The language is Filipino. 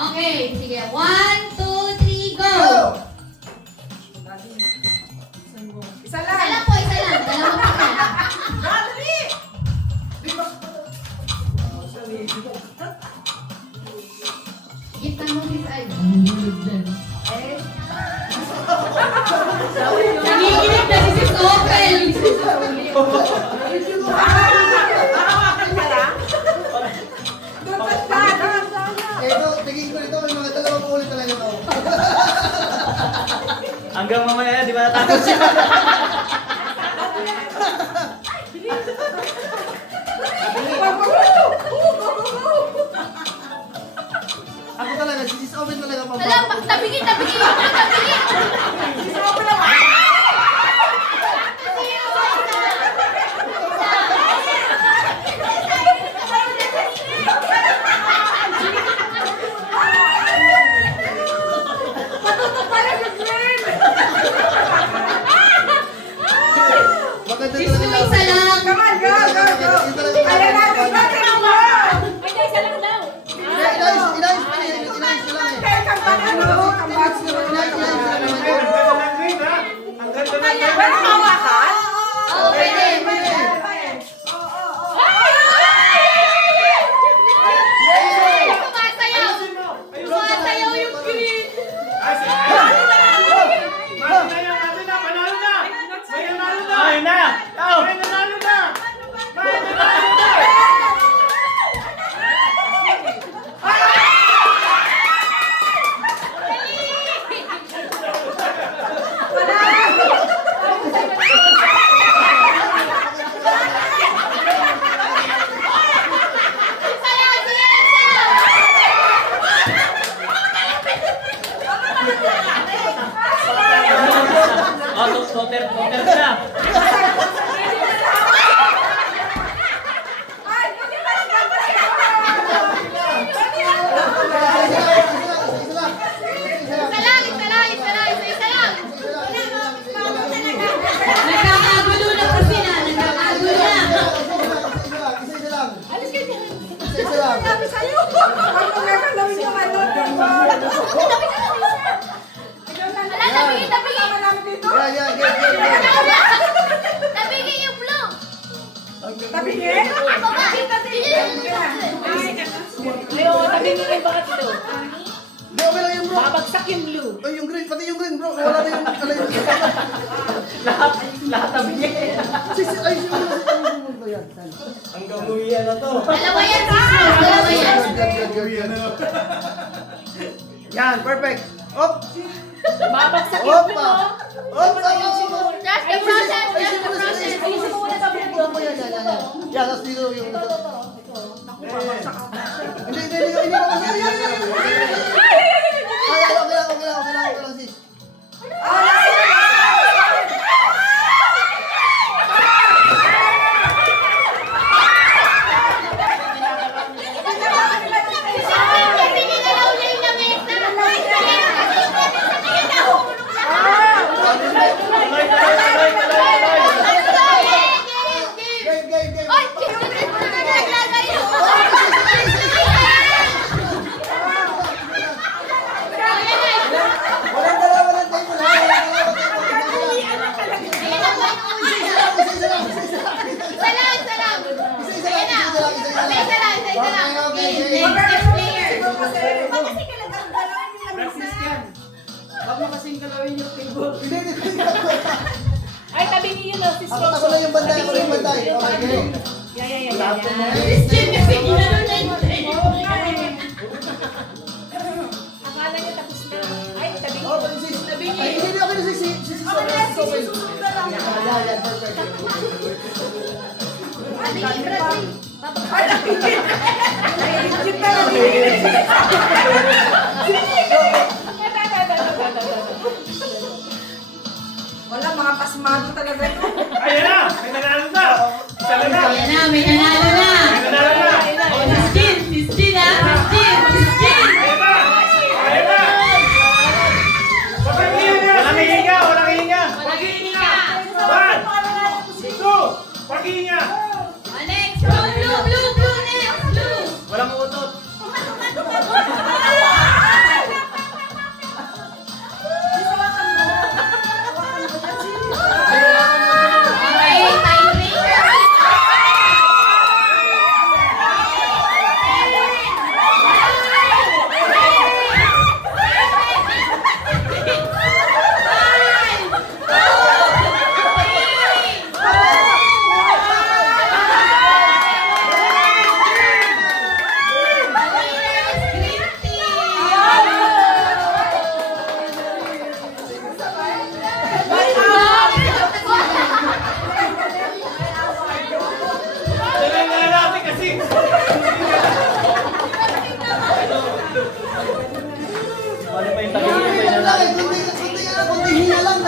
Okay, sige. 1, 2, 3, go! Isa Isa lang. lang po, isa lang. Dalawang pa. Dali! Gitna mo, Miss Ay. Eh, Nanginginig na si Sis Opel. Hawakan ka lang. Doon ka. Ito, tingin ko ito, may mga dalawang ulit talaga ako. Hanggang mamaya, di ba natakot siya? Ako talaga, si Sis Owen talaga Wala, pababa. tabingin, tabingin. Tabingin. Isa ko lang. Matuto pala si Glenn. Maganda Sis Mo, talaga. isa lang. Come on, go, go, go. Kaya natin, natin mo. Ay, isa lang daw. Inayos ko lang eh. Kaya kambang ano, kambang Ang ganda ng green. Wala mawakan? Oo, pwede. Sumasayaw. Sumasayaw yung green. Ay na! Tao! Sayaw, sige, sayaw. Oh, toter na. Isa lang, isa lang, isa lang, isa lang. Nagkakagulo na kasi na, nagkakagulo na. Isa lang. Sabi sa'yo. Ako gagalawin yung ano. Wala, tabingin, tabingin. Malami dito. Tabingin yung blue. Tabingin. Baba. Ayo, tabingin yung bakit ito. Di, okay lang yun bro. Babagsak yung blue. Ay, yung green, pati yung green bro. Wala na yung Lahat tabi niya. Ay, siguro ba yan? Hanggang uwian na to. Dalawa yan, sis. Dalawa yan. Yan, perfect. Op! Babagsak yung blue. Opa! oh. Op! Just the process, just the process. Ayusin mo muna sa blue. Yan, tapos dito yung... Ito. Hindi ako kasi. Ay, okay lang, sis. Kasi ginalaw niya yung lamesa. Game. Ay, naglagay yun. Walang dalawa ng table, ha? Isa lang, isa lang. Isa lang. Isa lang. Okay. Next player. Huwag mo kasing galawin yung table. Ay, tabingin yun, oh, sis Ako na yung bantay. Okay, game. Yan. Christian kasi ginalaw na yun. Akala niya tapos na. Ay, tabingin. Oh, sis. Ay, hindi ako na sis. Sis, okay. Yan, perfect. Wala, mga pasmado talaga ito. Ayan na! May nanalo na! Isa na na! Ayan na, may nanalo na. May nanalo na! Oh, Sis Jean ha? Sis Jean. Ayan na! Walang hihinga! Walang hihinga! Walang hininga. One! Two! Pag-hihinga! Next, blue, next, blue. Walang utot! Ah! kasi. Ano pa yung tabi Kunti niyo pa lang yun? lang eh. Kunti hinga lang.